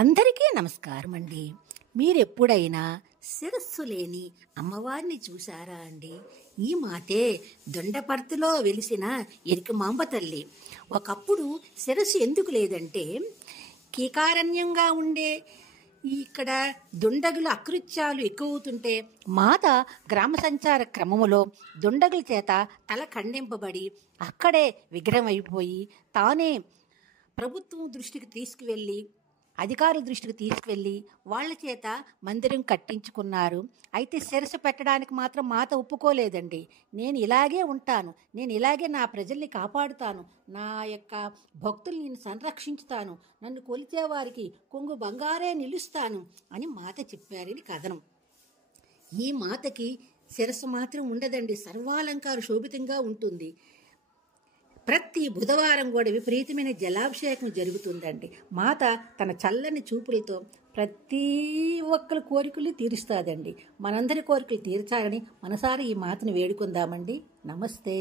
అందరికీ నమస్కారం అండి. మీరెప్పుడైనా శిరస్సు లేని అమ్మవారిని చూశారా అండి? ఈ మాటే దొండపర్తిలో వెలిసిన ఎరికమాంబ తల్లి. ఒకప్పుడు శిరస్సు ఎందుకు లేదంటే, కీకారణ్యంగా ఉండే ఇక్కడ దుండగుల అకృత్యాలు ఎక్కువవుతుంటే మాత గ్రామ సంచార క్రమములో దుండగుల చేత తల ఖండింపబడి అక్కడే విగ్రహం అయిపోయి తానే ప్రభుత్వం దృష్టికి తీసుకువెళ్ళి అధికారుల దృష్టికి తీసుకువెళ్ళి వాళ్ళ చేత మందిరం కట్టించుకున్నారు. అయితే శిరస్సు పెట్టడానికి మాత్రం మాత ఒప్పుకోలేదండి. నేను ఇలాగే ఉంటాను, నేను ఇలాగే నా ప్రజల్ని కాపాడుతాను, నా యొక్క భక్తుల్ని నేను సంరక్షించుతాను, నన్ను కొలిచే వారికి కొంగు బంగారే నిలుస్తాను అని మాత చెప్పారని కథనం. ఈ మాతకి శిరస్సు మాత్రం ఉండదండి, సర్వాలంకార శోభితంగా ఉంటుంది. ప్రతి బుధవారం కూడా విపరీతమైన జలాభిషేకం జరుగుతుందండి. మాత తన చల్లని చూపులతో ప్రతి ఒక్కరి కోరికలు తీరుస్తుందండి. మనందరి కోరికలు తీర్చాలని మనసారా ఈ మాతను వేడుకుందామండి. నమస్తే.